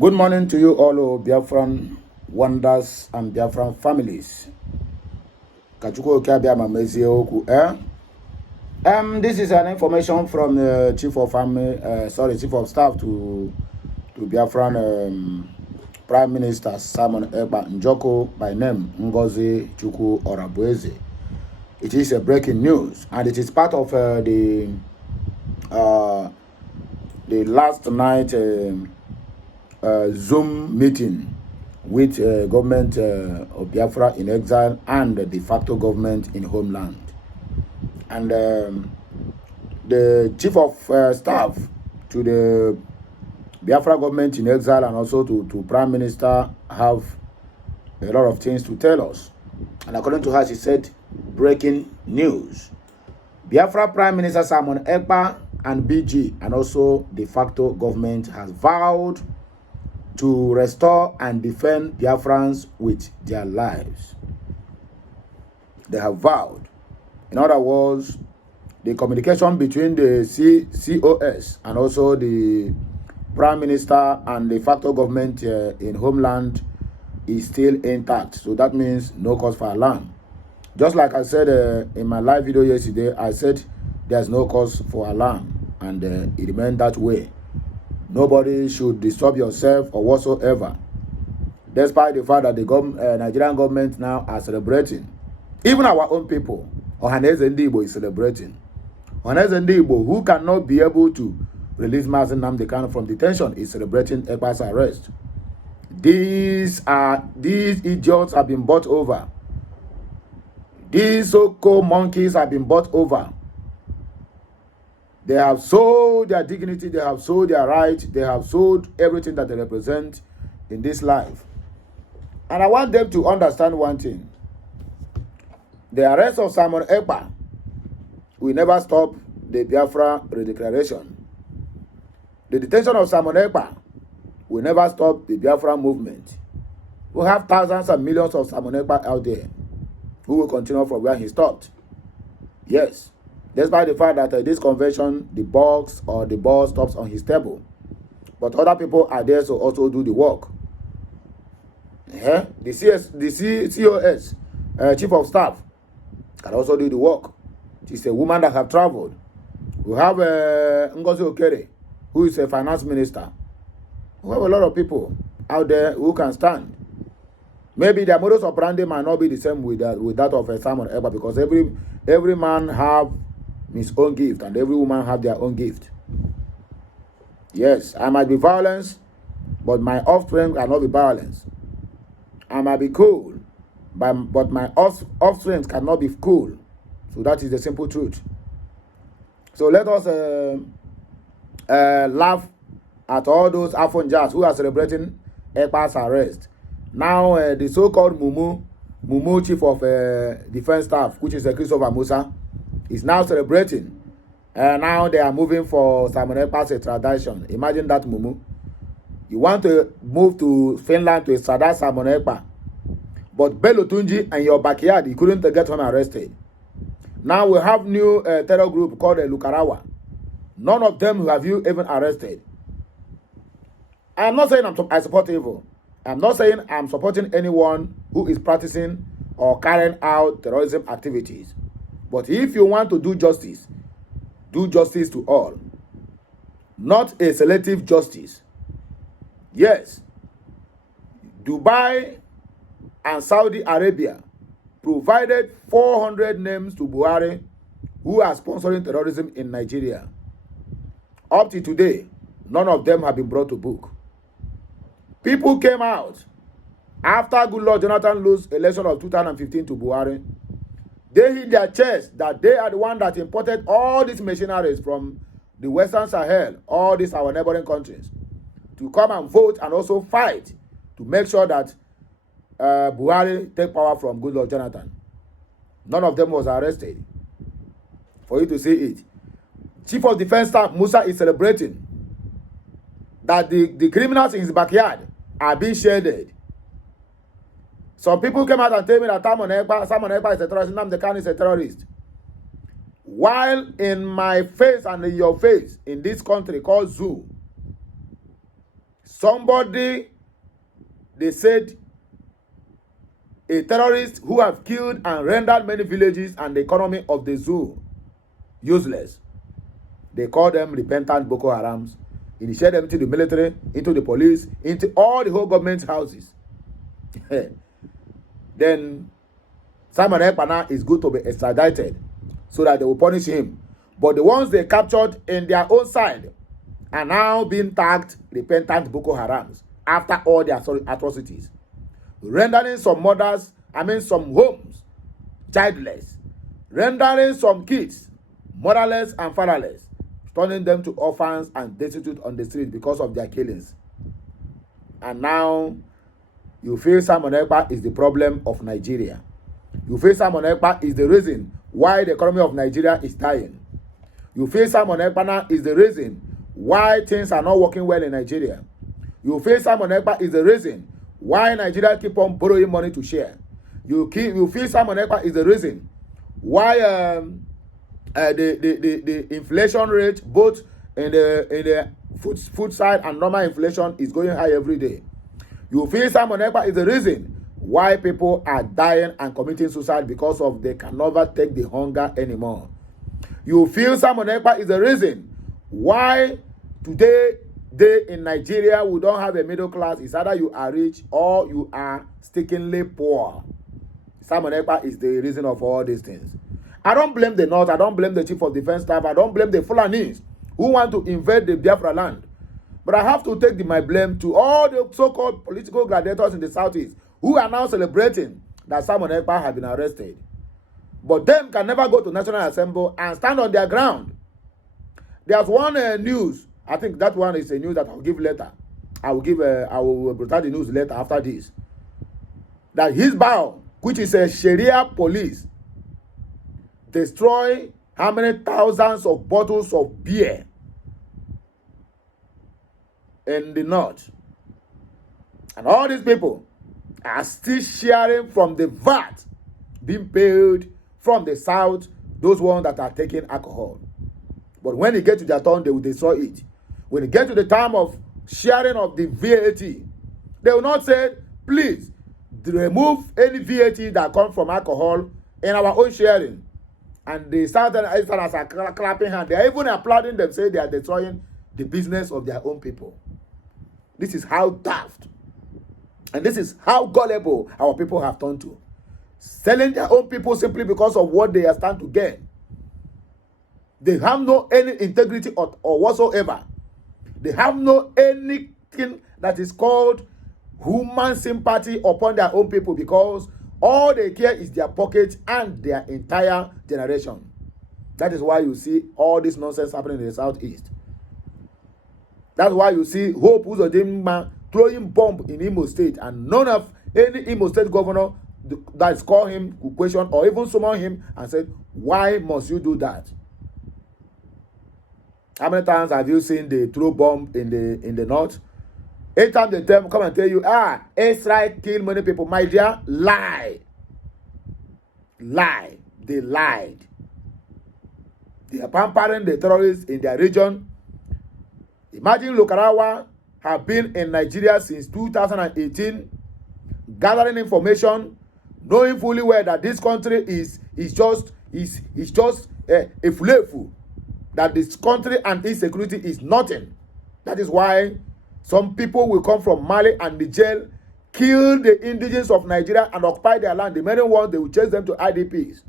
Good morning to you all, Biafran wonders and Biafran families. Kachuko Kabia Mamezi Oku. This is an information from the Chief of Staff to Biafran Prime Minister Simon Ekpa Njoko, by name Ngozi Chukwu Orabueze. It is a breaking news, and it is part of the last night Zoom meeting with government of Biafra in exile and the de facto government in homeland. And the chief of staff to the Biafra government in exile and also to Prime Minister have a lot of things to tell us. And according to her, she said, breaking news. Biafra Prime Minister Simon Ekpa and BG and also de facto government has vowed to restore and defend Biafrans with their lives. They have vowed. In other words, the communication between the COS and also the Prime Minister and the de facto government in homeland is still intact. So that means no cause for alarm. Just like I said in my live video yesterday, I said there's no cause for alarm, and it remained that way. Nobody should disturb yourself or whatsoever, despite the fact that the Nigerian government now are celebrating. Even our own people, Ohaneze Ndigbo is celebrating. Ohaneze Ndigbo, who cannot be able to release Mazi Nnamdi Kanu from detention, is celebrating Ekpa's arrest. These idiots have been bought over. These so-called monkeys have been bought over. They have sold their dignity, they have sold their right, they have sold everything that they represent in this life. And I want them to understand one thing. The arrest of Simon Ekpa will never stop the Biafra redeclaration. The detention of Simon Ekpa will never stop the Biafra movement. We have thousands and millions of Simon Ekpa out there who will continue from where he stopped. Yes. Despite the fact that this convention, the box or the ball stops on his table. But other people are there to also do the work. The COS, Chief of Staff, can also do the work. She's a woman that have traveled. We have Ngozi Okere, who is a finance minister. We have a lot of people out there who can stand. Maybe their modus operandi might not be the same with that of Simon Ekpa, because every man have his own gift, and every woman have their own gift. Yes, I might be violence, but my offspring cannot be violence. I might be cool, but my offspring cannot be cool. So that is the simple truth. So let us laugh at all those Afonjas who are celebrating Ekpa's arrest. Now the so-called Mumu chief of defense staff, which is Christopher Musa, is now celebrating. Now they are moving for Simon Ekpa's extradition. Imagine that, Mumu. You want to move to Finland to extradite Simon Ekpa, but Bello Tunji and your backyard, you couldn't get him arrested. Now we have new terror group called Lukarawa. None of them have you even arrested. I'm not saying I support evil. I'm not saying I'm supporting anyone who is practicing or carrying out terrorism activities. But if you want to do justice to all. Not a selective justice. Yes. Dubai and Saudi Arabia provided 400 names to Buhari who are sponsoring terrorism in Nigeria. Up to today, none of them have been brought to book. People came out after Goodluck Jonathan lost election of 2015 to Buhari. They hit their chest that they are the one that imported all these machineries from the Western Sahel, all these our neighboring countries, to come and vote and also fight to make sure that Buhari take power from Goodluck Jonathan. None of them was arrested. For you to see it. Chief of Defense Staff Musa is celebrating that the criminals in his backyard are being shaded. Some people came out and told me that Simon Ekpa is a terrorist, Nnamdi Kanu is a terrorist. While in my face and in your face, in this country called Zoo, somebody, they said, a terrorist who have killed and rendered many villages and the economy of the zoo useless. They call them repentant Boko Harams. Initiate them into the military, into the police, into all the whole government houses. Then Simon Ekpa is good to be extradited so that they will punish him. But the ones they captured in their own side are now being tagged repentant Boko Harams after all their atrocities, rendering some mothers, some homes childless, rendering some kids motherless and fatherless, turning them to orphans and destitute on the street because of their killings. And now you feel Simon Ekpa is the problem of Nigeria. You feel Simon Ekpa is the reason why the economy of Nigeria is dying. You feel Simon Ekpa is the reason why things are not working well in Nigeria. You feel Simon Ekpa is the reason why Nigeria keep on borrowing money to share. You feel Simon Ekpa is the reason why the inflation rate, both in the food side and normal inflation, is going high every day. You feel Simon Ekpa is the reason why people are dying and committing suicide because of they can never take the hunger anymore. You feel Simon Ekpa is the reason why today in Nigeria we don't have a middle class. It's either you are rich or you are stickingly poor. Simon Ekpa is the reason of all these things. I don't blame the North. I don't blame the Chief of Defense Staff. I don't blame the Fulanis who want to invade the Biafra land. But I have to take my blame to all the so-called political gladiators in the Southeast who are now celebrating that Simon Ekpa has been arrested. But them can never go to National Assembly and stand on their ground. There's one news. I think that one is a news that I'll give later. I will broadcast the news later after this. That his bow, which is a Sharia police, destroy how many thousands of bottles of beer in the North. And all these people are still sharing from the VAT being paid from the South, those ones that are taking alcohol. But when they get to their turn, they will destroy it. When they get to the time of sharing of the VAT, they will not say, please, remove any VAT that comes from alcohol in our own sharing. And the Southerners are clapping hands. They are even applauding them, say they are destroying the business of their own people. This is how daft. And this is how gullible our people have turned to. Selling their own people simply because of what they are stand to gain. They have no any integrity or whatsoever. They have no anything that is called human sympathy upon their own people, because all they care is their pockets and their entire generation. That is why you see all this nonsense happening in the Southeast. That's why you see Hope Uzodinma throwing bomb in Imo State, and none of any Imo State governor that is call him question or even summon him and said, why must you do that? How many times have you seen they throw bomb in the North? Anytime they come and tell you, Israel kill many people, my dear, lie. They lied. They are pampering the terrorists in their region. Imagine Lokarawa have been in Nigeria since 2018, gathering information, knowing fully well that this country is just a flavor, that this country and insecurity is nothing. That is why some people will come from Mali and Niger, kill the indigenes of Nigeria and occupy their land. The many ones, they will chase them to IDPs.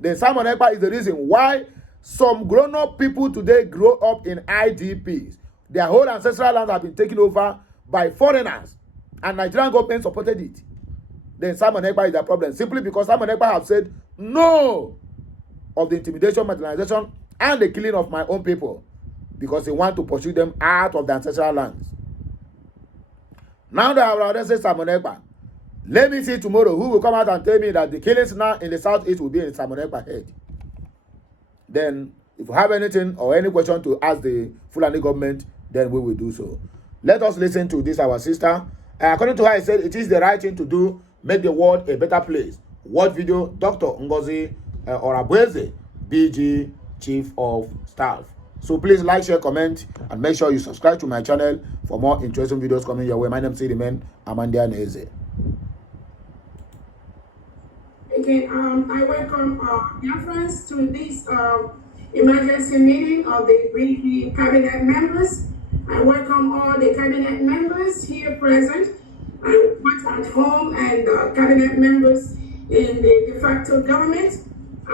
Then Simon Ekpa is the reason why some grown-up people today grow up in IDPs. Their whole ancestral lands have been taken over by foreigners, and Nigerian government supported it. Then Simon Ekpa is the problem, simply because Simon Ekpa have said no of the intimidation, marginalization, and the killing of my own people, because they want to pursue them out of the ancestral lands. Now that I will arrest Simon Ekpa, let me see tomorrow who will come out and tell me that the killings now in the Southeast will be in Simon Ekpa's head. Then, if you have anything or any question to ask the Fulani government, then we will do so. Let us listen to this, our sister. According to her, I said it is the right thing to do, make the world a better place. What video? Dr. Ngozi Orabueze, BG Chief of Staff. So please like, share, comment, and make sure you subscribe to my channel for more interesting videos coming your way. My name is Sidimen Amandia. Again, I welcome Biafrans to this emergency meeting of the weekly cabinet members. I welcome all the cabinet members here present, and both at home and cabinet members in the de facto government.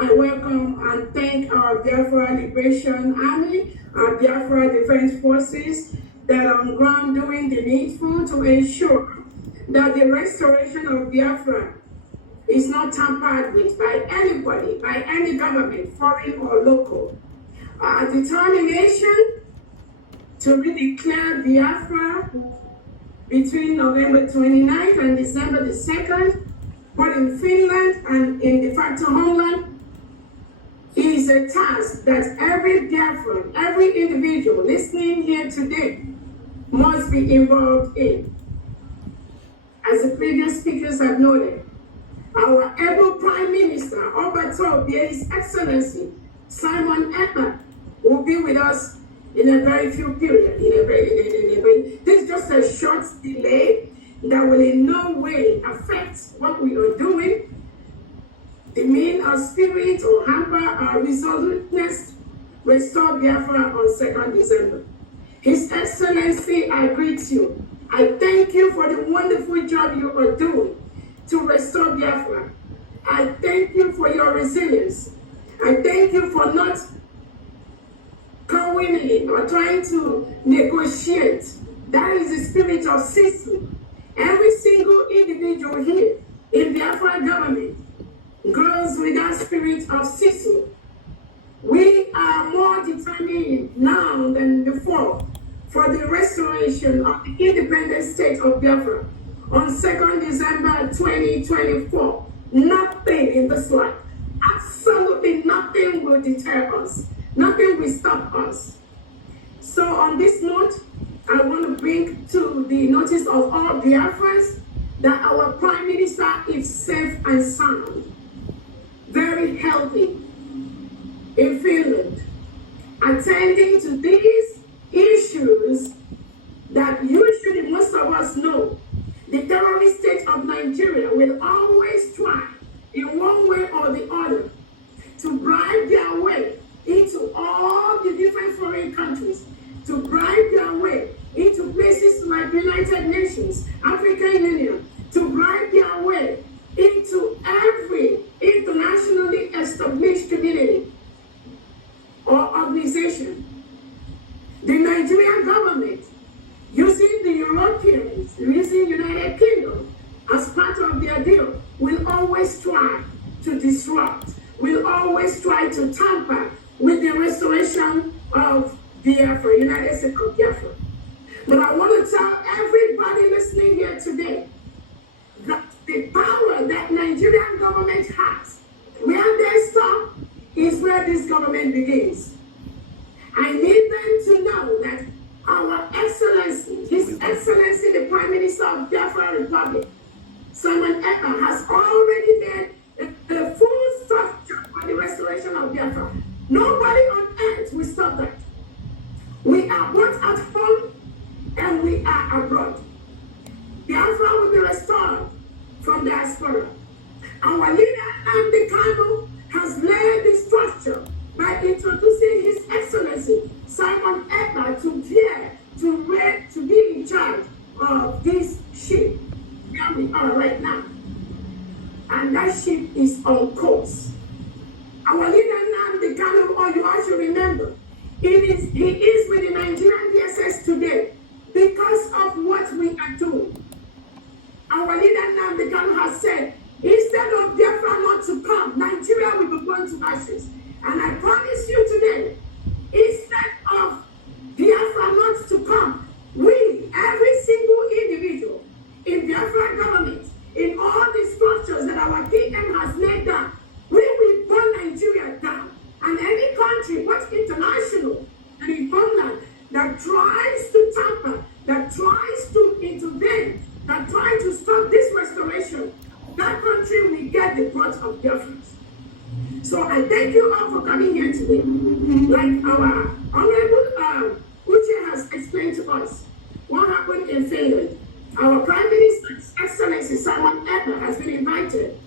I welcome and thank our Biafra Liberation Army, our Biafra Defense Forces that are on ground doing the needful to ensure that the restoration of Biafra is not tampered with by anybody, by any government, foreign or local. Our determination to redeclare Biafra between November 29th and December the 2nd, both in Finland and in de facto homeland, is a task that every Biafran, every individual listening here today must be involved in. As the previous speakers have noted, our able Prime Minister, His Excellency Simon Ekpa, will be with us in a very few period. This is just a short delay that will in no way affect what we are doing, demean our spirit or hamper our resoluteness. Restore Biafra on 2nd December. His Excellency, I greet you. I thank you for the wonderful job you are doing to restore Biafra. I thank you for your resilience. I thank you for not going in or trying to negotiate. That is the spirit of Sisu. Every single individual here in Biafra government grows with that spirit of Sisu. We are more determined now than before for the restoration of the independent state of Biafra on 2nd December 2024. Nothing in this life, absolutely nothing will deter us. Nothing will stop us. So on this note, I want to bring to the notice of all Biafrans that our Prime Minister is safe and sound, very healthy in Finland, attending to these issues that usually most of us know. The terrorist state of Nigeria will always try, in one way or the other, to bribe their way into all the different foreign countries, to bribe their way into places like the United Nations, African Union, to bribe their way into every internationally established community or organization. The Nigerian government, using the Europeans, using United Kingdom as part of their deal, will always try to disrupt, will always try to tamper with the restoration of Biafra, United States of Biafra. But I want to tell everybody listening here today that the power that Nigerian government has, where they stop is where this government begins. I need them to know that our Excellency, His Excellency, the Prime Minister of Biafra Republic, Simon Ekpa, has already made the full structure for the restoration of Biafra. Nobody on earth will stop that. We are both at home and we are abroad. Biafra will be restored from diaspora. Our leader, Nnamdi Kanu, has laid the structure by introducing His Excellency Simon Ekpa to be in charge of this ship where we are right now. And that ship is on course. Our leader Nnamdi Kanu, you all should remember, he is with the Nigerian DSS today because of what we are doing. Our leader Nnamdi Kanu has said, instead of Biafra not to come, Nigeria will be going to ashes. And I promise you today, instead of Biafra not to come, we, every single individual in Biafra government, in all the structures that our PM has laid down, we will burn Nigeria down. And any country, both international and in homeland, that tries to tamper, that tries to intervene, that tries to stop this restoration, that country will get the brunt of Biafra. So I thank you all for coming here today. Like our Honorable Uche has explained to us what happened in Finland. Our Prime Minister, His Excellency Simon Ekpa, has been invited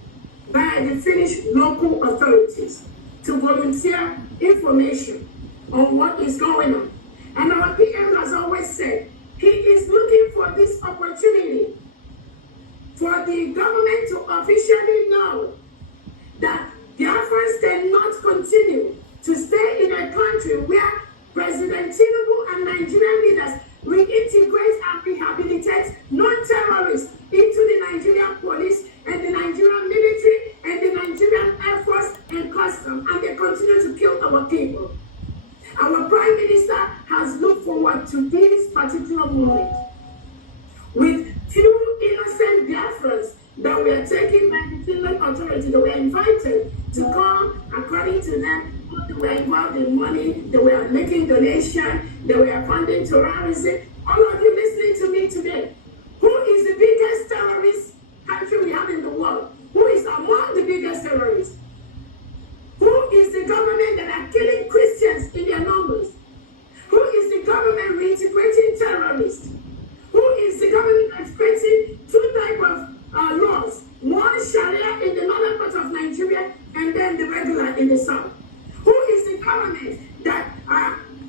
by the Finnish local authorities to volunteer information on what is going on. And our PM has always said he is looking for this opportunity for the government to officially know that Biafrans cannot continue to stay in a country where President Tinubu and Nigerian leaders reintegrate and rehabilitate non-terrorists into the Nigerian police and the Nigerian military and the Nigerian Air Force and custom, and they continue to kill our people. Our Prime Minister has looked forward to this particular moment with few innocent Biafrans that were taken by the Finland authority. They were invited to come, according to them, they were involved in money, they were making donations, they were funding terrorism. All of you listening to me today, who is the biggest terrorist country we have in the world? Who is among the biggest terrorists? Who is the government that are killing Christians in their numbers? Who is the government reintegrating terrorists? Who is the government that's creating two types of laws? One Sharia in the northern part of Nigeria and then the regular in the south. Who is the government that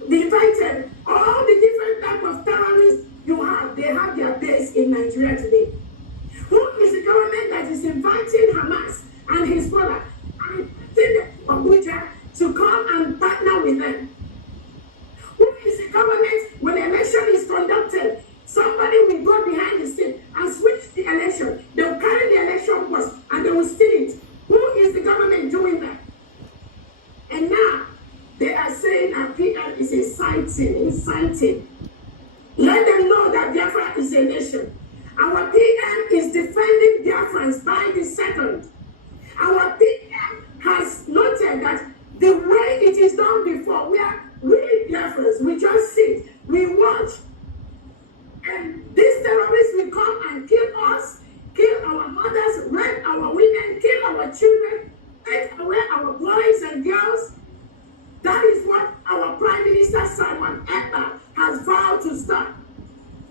invited all the different types of terrorists you have? They have their base in Nigeria today. Who is the government that is inviting Hamas and Hezbollah and inviting Abuja to come and partner with them? Who is the government when the election is conducted? Somebody will go behind the scene and switch the election. They will carry the election bus and they will steal it. Who is the government doing that? And now they are saying our PM is inciting. Let them know that Biafra is a nation. Our PM is defending Biafrans by the second. Our PM has noted that the way it is done before, where we Biafrans, we just sit, we watch, and these terrorists will come and kill us, kill our mothers, rape our women, kill our children, take away our boys and girls. That is what our Prime Minister Simon Ekpa has vowed to stop.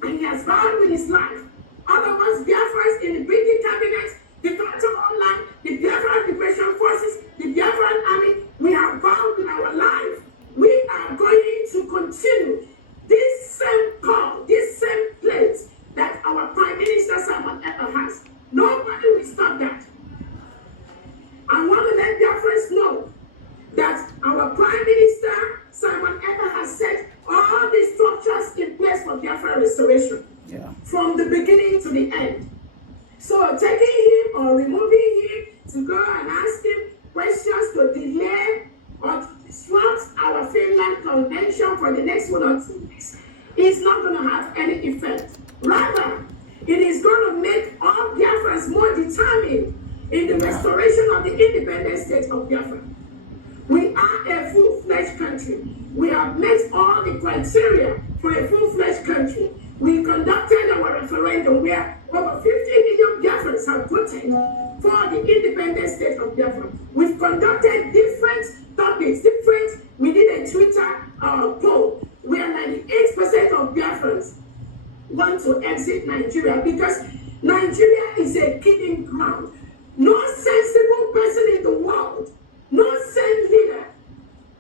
And he has vowed with his life. All of us Biafrans in the British cabinet, the Council Online, the Biafran Liberation Forces, the Biafran Army, we have vowed with our life. We are going to continue this same call, this same place that our Prime Minister Simon Ekpa has. Nobody will stop that. I want to let Biafrans know that our Prime Minister Simon Ekpa has set all the structures in place for Biafra restoration. From the beginning to the end. So taking him or removing him to go and ask him questions to delay or to disrupt our Finland convention for the next 1 or 2 weeks is not going to have any effect. Rather, it is going to make all Biafrans more determined in the restoration of the independent state of Biafra. We are a full-fledged country. We have met all the criteria for a full-fledged country. We conducted our referendum where over 50 million Biafrans have voted for the independent state of Biafra. We've conducted different topics, we did a Twitter poll where 98% of Biafrans want to exit Nigeria because Nigeria is a killing ground. No sensible person in the world, no sane leader,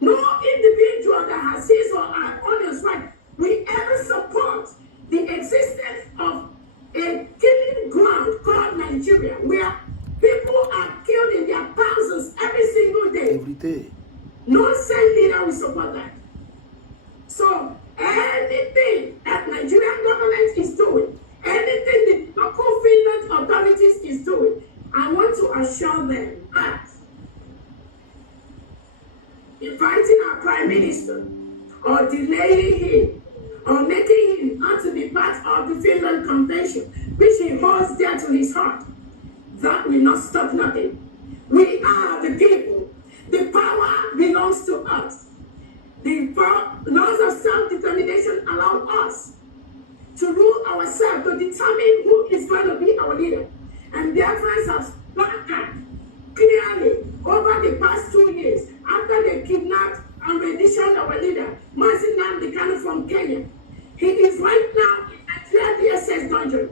no individual that has his or her honest right will ever support the existence of a killing ground called Nigeria, where people are killed in their thousands every single day. Every day. No sane leader will support that. So anything that Nigerian government is doing, anything the local Finland authorities is doing, I want to assure them that inviting our Prime Minister or delaying him or making him not to be part of the Finland Convention, which he holds dear to his heart, that will not stop nothing. We are the people. The power belongs to us. The laws of self-determination allow us to rule ourselves, to determine who is going to be our leader. And Biafrans have spoken clearly over the past 2 years, after they kidnapped and renditioned our leader, Ngozi Nnamdi Kanu from Kenya. He is right now in Nigeria DSS dungeon.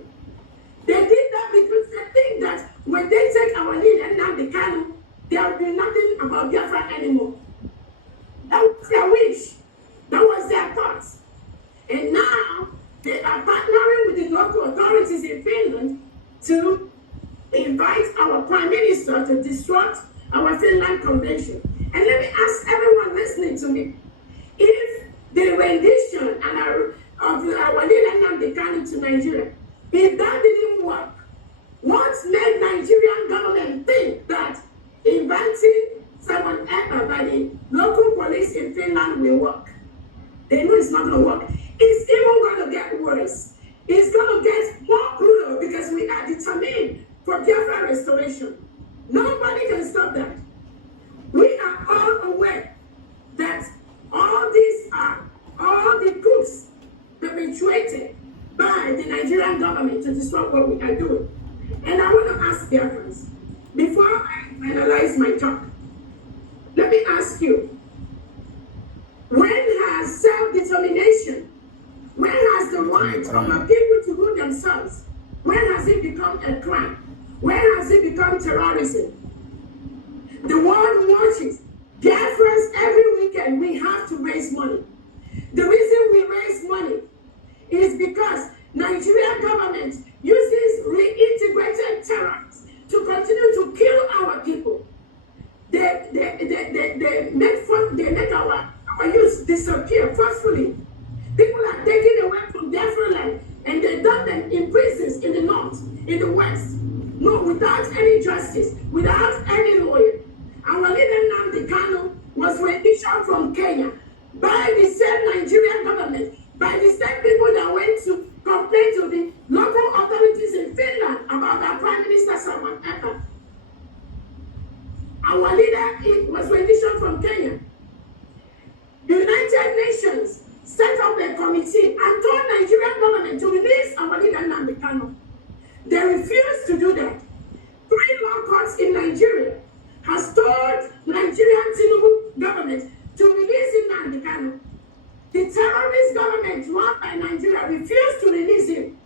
They did that because they think that when they take our leader, Nnamdi Kanu, there will be nothing about Biafra anymore. That was their wish. That was their thoughts. And now they are partnering with the local authorities in Finland to invite our Prime Minister to disrupt our Finland Convention. And let me ask everyone listening to me, if the rendition of our leader Nnamdi Kanu to Nigeria, if that didn't work, what made Nigerian government think that inviting someone Ekpa by the local police in Finland will work? They know it's not going to work. It's even going to get worse. It's going to get more brutal because we are determined for Biafra restoration. Nobody can stop that. We are all aware that all these are all the coups perpetuated by the Nigerian government to disrupt what we are doing. And I want to ask Biafrans, before I finalize my talk, let me ask you, when has self-determination, when has the right of our people to rule themselves, when has it become a crime? When has it become terrorism? The world watches. Biafrans, every weekend we have to raise money. The reason we raise money is because Nigerian government uses reintegrated terrorists to continue to kill our people. They make our youth disappear forcefully. People are taken away from Biafra land and they dump them in prisons in the north, in the west. No, without any justice, without any lawyer. Our leader Nnamdi Kanu was renditioned from Kenya by the same Nigerian government, by the same people that went to complain to the local authorities in Finland about our Prime Minister Ekpa. Our leader was renditioned from Kenya. The United Nations set up a committee and told Nigerian government to release our leader Nnamdi Kanu. They refused to do that. 3 law courts in Nigeria has told Nigerian Tinubu government to release Nnamdi Kanu. The terrorist government run by Nigeria refused to release him.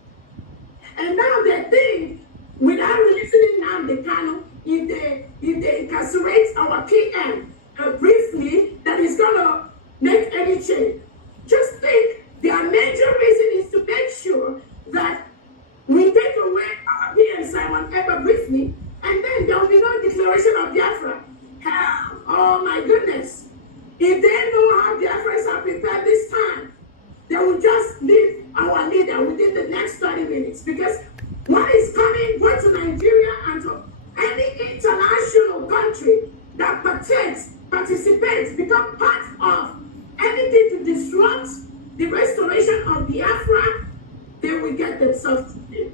And now they think without releasing Nnamdi Kanu, if they incarcerate our PM briefly, that is going to make any change. Just think their major reason is to make sure that we take away our PM Simon Ekpa briefly, and then there will be no declaration of Biafra. Oh my goodness. If they know how Biafrans are prepared this time, they will just leave our leader within the next 30 minutes. Because what is coming both to Nigeria and to any international country that participates, become part of anything to disrupt the restoration of Biafra, they will get themselves in.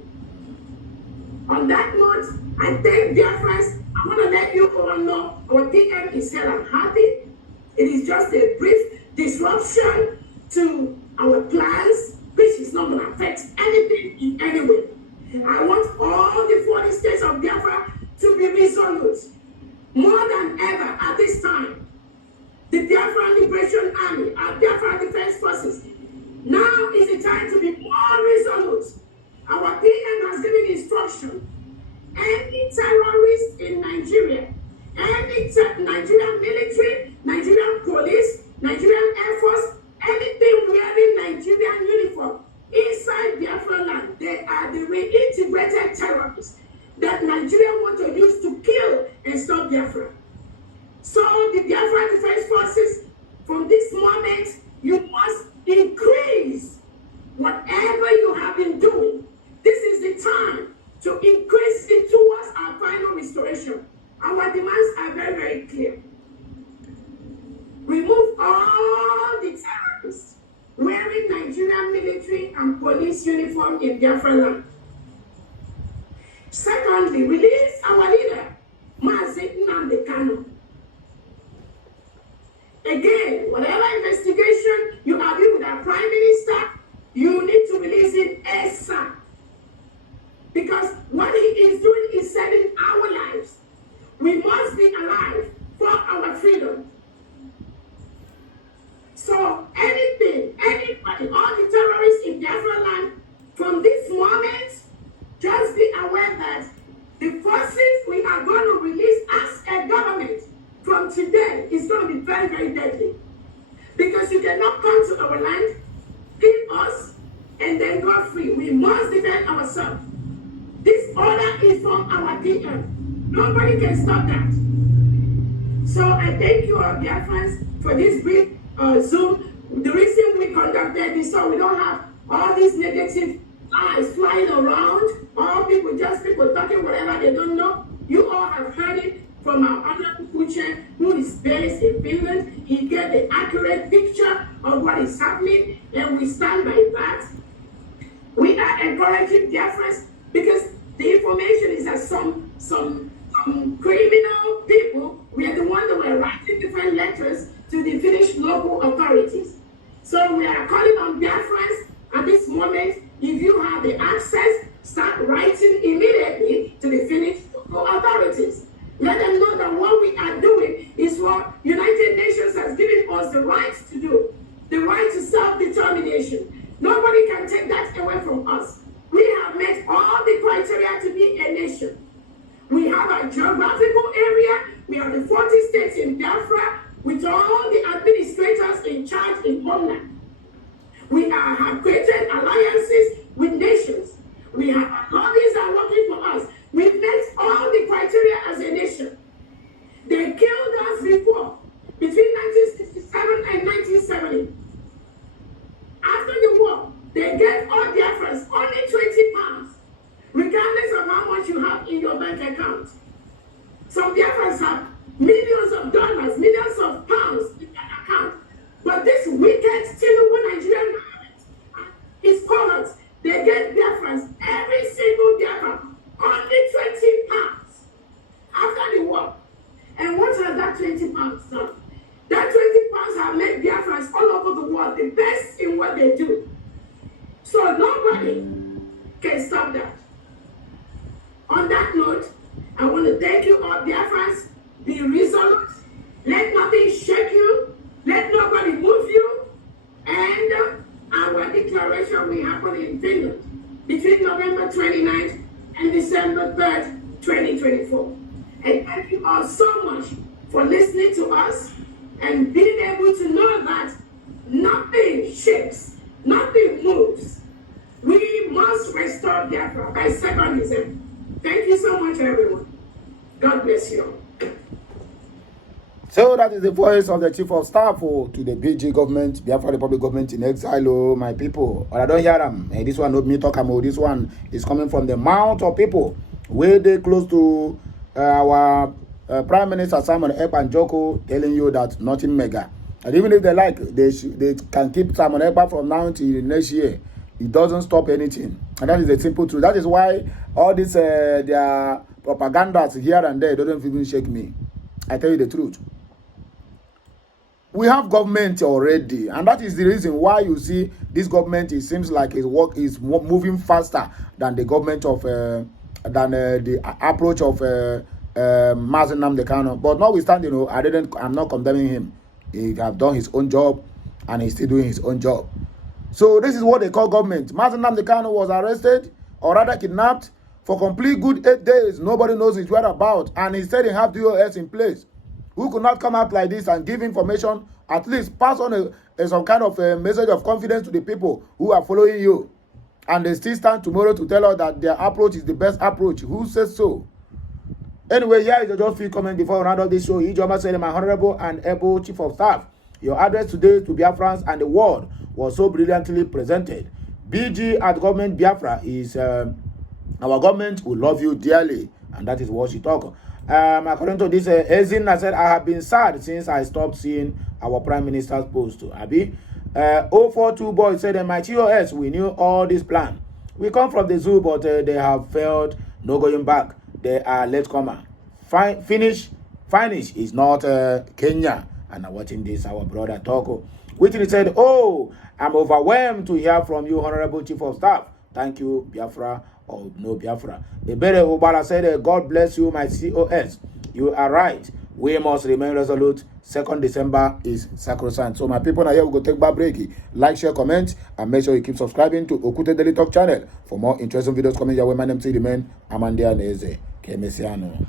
On that note, I thank Biafrans. I want to let you all know our PM is here and happy. It is just a brief disruption to our plans, which is not going to affect anything in any way. I want all the 40 states of Biafra to be resolute. More than ever at this time, the Biafra Liberation Army, our Biafra Defense Forces, now is the time to be more resolute. Our PM has given instruction. Any terrorist in Nigeria, any Nigerian military, Nigerian police, Nigerian Air Force, anything wearing Nigerian uniform inside Biafra land, they are the reintegrated terrorists that Nigeria want to use to kill and stop Biafra. So the Biafra Defense Forces, from this moment, you must increase whatever you have been doing. This is the time to increase it towards our final restoration. Our demands are very, very clear. Remove all the terrorists wearing Nigerian military and police uniform in Biafra land. Secondly, release our leader, Ngozi Nnamdi Kanu. Again, whatever investigation you are doing with our Prime Minister, you need to release him ASAP. Because what he is doing is saving our lives. We must be alive. very, very deadly. Because you cannot come to our land, kill us, and then go free. We must defend ourselves. This order is from our DM. Nobody can stop that. So I thank you all, Biafrans, for this brief Zoom. The reason we conducted this, so we don't have all these negative eyes flying around, all people talking whatever they don't know. You all have heard it from our honorable Kuchen, who is based in Finland. He gave the accurate picture of what is happening, and we stand by that. We are encouraging Biafrans because the information is that some criminal people, we are the ones that were writing different letters to the Finnish local authorities. So we are calling on Biafrans at this moment, if you have the access, start writing immediately to the Finnish local authorities. Let them know that what we are doing is what United Nations has given us the right to do, the right to self-determination. Nobody can take that away from us. We have met all the criteria to be a nation. We have a geographical area. We have the 40 states in Biafra with all the administrators in charge in homeland. We have created alliances with nations. We have all these are working for us. We met all the criteria as a nation. They killed us before, between 1967 and 1970. After the war, they gave all Biafrans only 20 pounds, regardless of how much you have in your bank account. Some Biafrans have millions of dollars, millions of pounds in their account. But this wicked Tinubu Nigerian government, his cohorts, they gave Biafrans, every single Biafran, only 20 pounds after the war. And what has that 20 pounds done? That 20 pounds have made Biafrans all over the world the best in what they do. So nobody can stop that. On that note, I want to thank you all, Biafrans. Be resolute. Let nothing shake you. Let nobody move you. And our declaration will happen in Finland between November 29th and December 3rd, 2024. And thank you all so much for listening to us and being able to know that nothing shakes, nothing moves. We must restore Biafra by 2nd December. Thank you so much, everyone. God bless you all. So that is the voice of the Chief of Staff to the BG government, Biafra Republic government in exile, my people. But I don't hear them. Hey, this one not me talk about. This one is coming from the mouth of people where they close to our Prime Minister Simon Ekpa and Joko telling you that nothing mega. And even if they like, they can keep Simon Ekpa from now till next year. It doesn't stop anything. And that is the simple truth. That is why all this their propagandas here and there doesn't even shake me. I tell you the truth. We have government already, and that is the reason why you see this government. It seems like its work is moving faster than the government of the approach of Mazen Namdekano. But notwithstanding, I'm not condemning him. He have done his own job, and he's still doing his own job. So this is what they call government. Mazen Namdekano was arrested, or rather kidnapped, for complete good 8 days. Nobody knows his whereabouts, and he said he have DOS in place. Who could not come out like this and give information, at least pass on some kind of a message of confidence to the people who are following you. And they still stand tomorrow to tell us that their approach is the best approach. Who says so? Anyway, here is a just few comment before we round up this show. Ijoma said, my honorable and able Chief of Staff, your address today to Biafrans and the world was so brilliantly presented. BG at government Biafra is our government will love you dearly. And that is what she talked. According to this, Ezin, I said, I have been sad since I stopped seeing our Prime Minister's post. Abi, 042 boy said, my TOS, we knew all this plan. We come from the zoo, but they have failed. No going back. They are latecomer. Finish is not Kenya. And I'm watching this, our brother Toko, which he said, oh, I'm overwhelmed to hear from you, Honorable Chief of Staff. Thank you, Biafra. Or no Biafra. The Bere Obara said, God bless you, my COS. You are right. We must remain resolute. 2nd December is sacrosanct. So my people, now here we go take back break. Like, share, comment, and make sure you keep subscribing to Okute Daily Talk channel for more interesting videos coming your way. My name is Remain Amandia Neze Kemesiano.